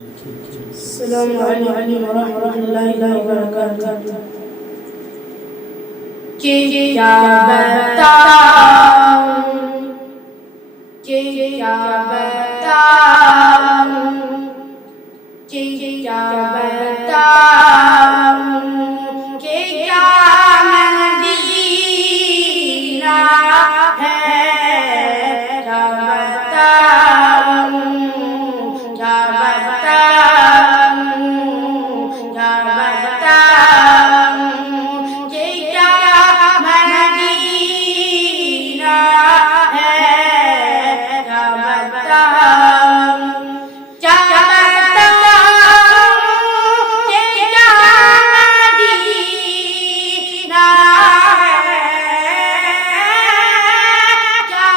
अस्सलामुअलैकुम वरहमतुल्लाहि वबरकातुहू। कि क्या बताऊं, कि क्या बताऊं, कि क्या बताऊं, कि क्या मदीना है, क्या बताऊं, क्या बताऊं, क्या बताऊं, कि क्या मदीना है, क्या बताऊं, क्या बताऊं, कि क्या मदीना है, क्या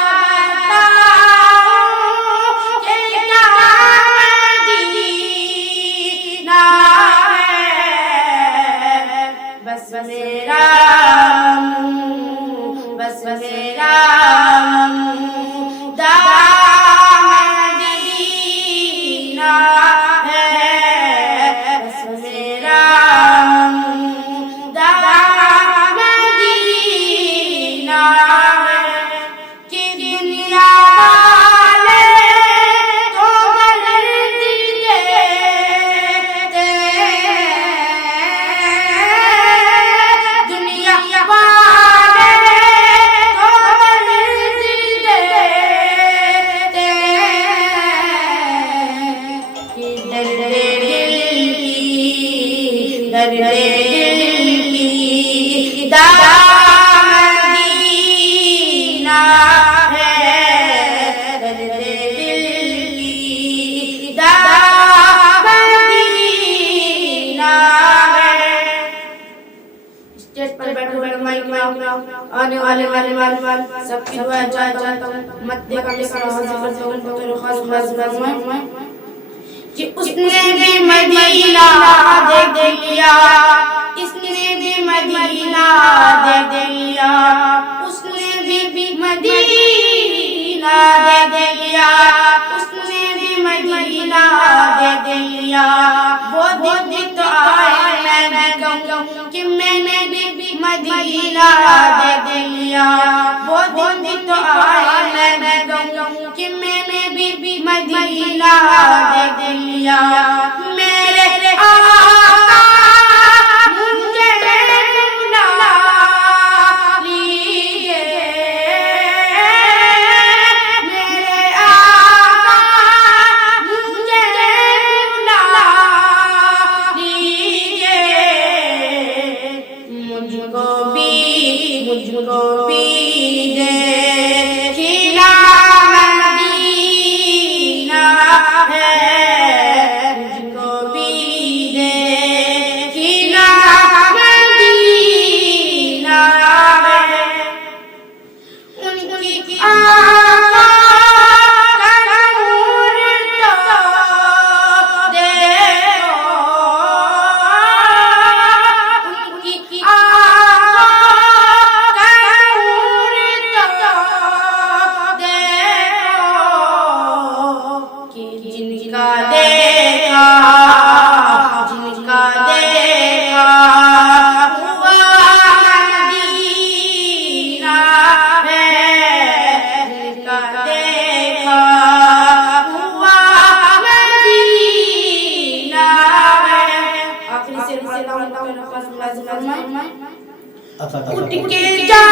बताऊं, कि क्या मदीना है। बस मेरा बस मेरा दामन मदीना है, बस मेरा दामन मदीना है। कि दुनिया वाले तो दर्द देते, दुनिया वाले तो दर्द देते, कि दर्द दिल की दामदीना है, दर्द दिल की दामदीना है। स्टेज पर बैठे हुए माइक में आने वाले सबकी दुआ चाहता हूं। मध्य का मिसरा हाजिर करते हुए तेरे खास में कि उसने भी मदीना देख लिया, इसने भी मदीना देख लिया, उसने भी मदीना देख लिया, उसने भी मदीना देख लिया। वो दिन तो आए मैं कहूं कि मैंने भी मदीना देख लिया। वो दिन तो आए मैं कहूं कि मैंने भी मदीना देख लिया। मेरे आका मुझे बुला लीजिए, मेरे आका मुझे बुला लीजिए। मुझको भी देखना मदीना है, मुझको भी देखना मदीना है। उनकी आँखों का नूर तो देखो, उनकी आँखों का नूर तो देखो, कि जिनका देखा हुआ मदीना है, जिनका देखा हुआ मदीना है। आखिरी शेर में उठ के जा